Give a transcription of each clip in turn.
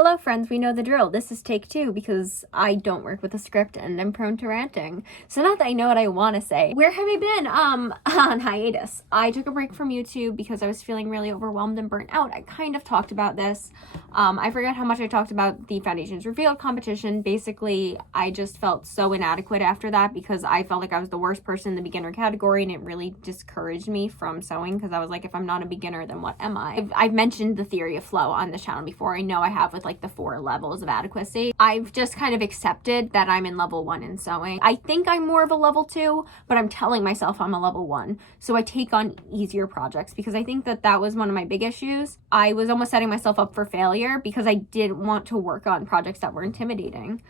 Hello friends, we know the drill. This is take two because I don't work with a script and I'm prone to ranting. So now that I know what I want to say, where have I been? On hiatus. I took a break from YouTube because I was feeling really overwhelmed and burnt out. I kind of talked about this. I forget how much I talked about the Foundations Revealed competition. Basically, I just felt so inadequate after that because I felt like I was the worst person in the beginner category, and it really discouraged me from sewing because I was like, if I'm not a beginner, then what am I? I've mentioned the theory of flow on this channel before. I know I have with like the 4 levels of adequacy. I've just kind of accepted that I'm in level 1 in sewing. I think I'm more of a level 2, but I'm telling myself I'm a level 1. So I take on easier projects because I think that that was one of my big issues. I was almost setting myself up for failure because I didn't want to work on projects that were intimidating.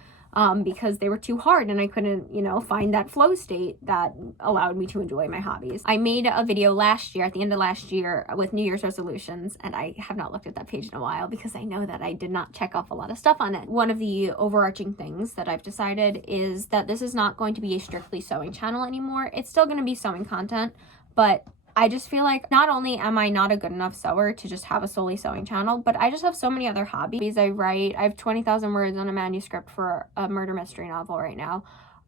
Because they were too hard and I couldn't, find that flow state that allowed me to enjoy my hobbies. I made a video last year, at the end of last year, with New Year's resolutions, and I have not looked at that page in a while because I know that I did not check off a lot of stuff on it. One of the overarching things that I've decided is that this is not going to be a strictly sewing channel anymore. It's still going to be sewing content, but I just feel like not only am I not a good enough sewer to just have a solely sewing channel, but I just have so many other hobbies. I write. I have 20,000 words on a manuscript for a murder mystery novel right now.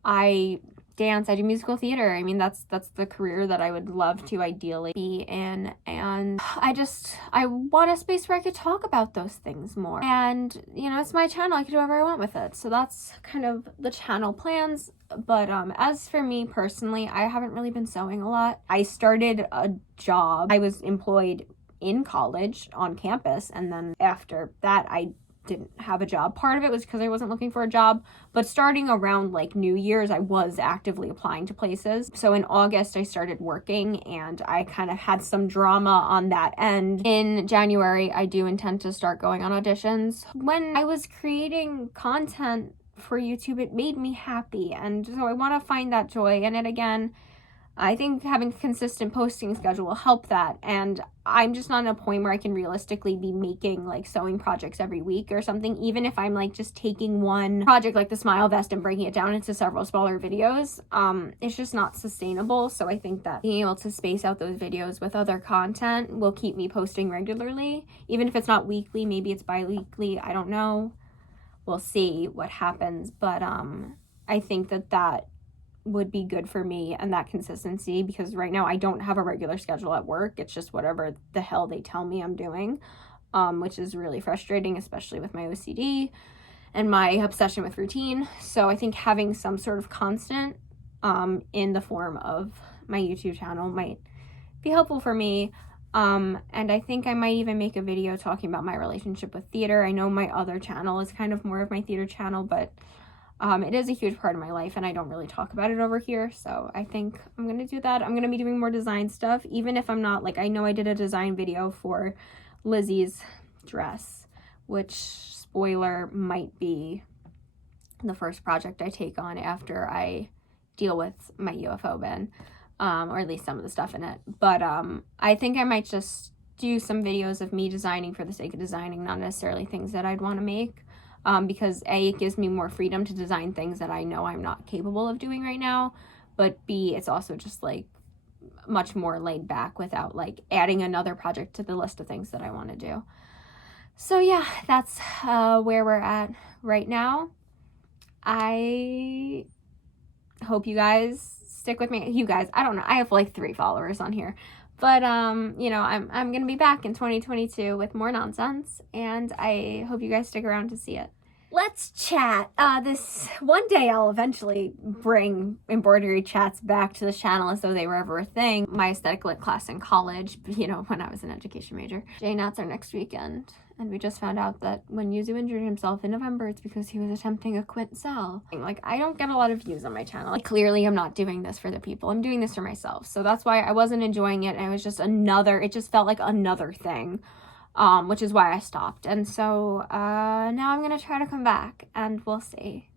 I dance. I do musical theater. I mean, that's the career that I would love to ideally be in. And I want a space where I could talk about those things more. And, it's my channel. I can do whatever I want with it. So that's kind of the channel plans. But as for me personally, I haven't really been sewing a lot. I started a job. I was employed in college on campus, and then after that I didn't have a job. Part of it was because I wasn't looking for a job, but starting around like New Year's, I was actively applying to places. So in August, I started working and I kind of had some drama on that end. In January, I do intend to start going on auditions. When I was creating content for YouTube, it made me happy, and so I want to find that joy in it again. I think having a consistent posting schedule will help that, and I'm just not at a point where I can realistically be making like sewing projects every week or something, even if I'm like just taking one project like the smile vest and breaking it down into several smaller videos. It's just not sustainable. So I think that being able to space out those videos with other content will keep me posting regularly, even if it's not weekly. Maybe it's bi-weekly, I don't know. We'll see what happens, but I think that would be good for me and that consistency, because right now I don't have a regular schedule at work. It's just whatever the hell they tell me I'm doing, which is really frustrating, especially with my OCD and my obsession with routine. So I think having some sort of constant in the form of my YouTube channel might be helpful for me. And I think I might even make a video talking about my relationship with theater. I know my other channel is kind of more of my theater channel, but it is a huge part of my life and I don't really talk about it over here. So I think I'm going to do that. I'm going to be doing more design stuff, even if I'm not, like, I know I did a design video for Lizzie's dress, which, spoiler, might be the first project I take on after I deal with my UFO bin. Or at least some of the stuff in it. But I think I might just do some videos of me designing for the sake of designing, not necessarily things that I'd want to make. Because A, it gives me more freedom to design things that I know I'm not capable of doing right now. But B, it's also just like much more laid back without like adding another project to the list of things that I want to do. So yeah, that's where we're at right now. I hope you guys stick with me. You guys, I don't know. I have like 3 followers on here. But, I'm going to be back in 2022 with more nonsense. And I hope you guys stick around to see it. Let's chat. This one day I'll eventually bring embroidery chats back to the channel as though they were ever a thing. My aesthetic lit class in college, when I was an education major. JNats are next weekend. And we just found out that when Yuzu injured himself in November, it's because he was attempting a quit cell. Like, I don't get a lot of views on my channel. Like, clearly I'm not doing this for the people. I'm doing this for myself. So that's why I wasn't enjoying it. And it was just it just felt like another thing, which is why I stopped. And so now I'm going to try to come back and we'll see.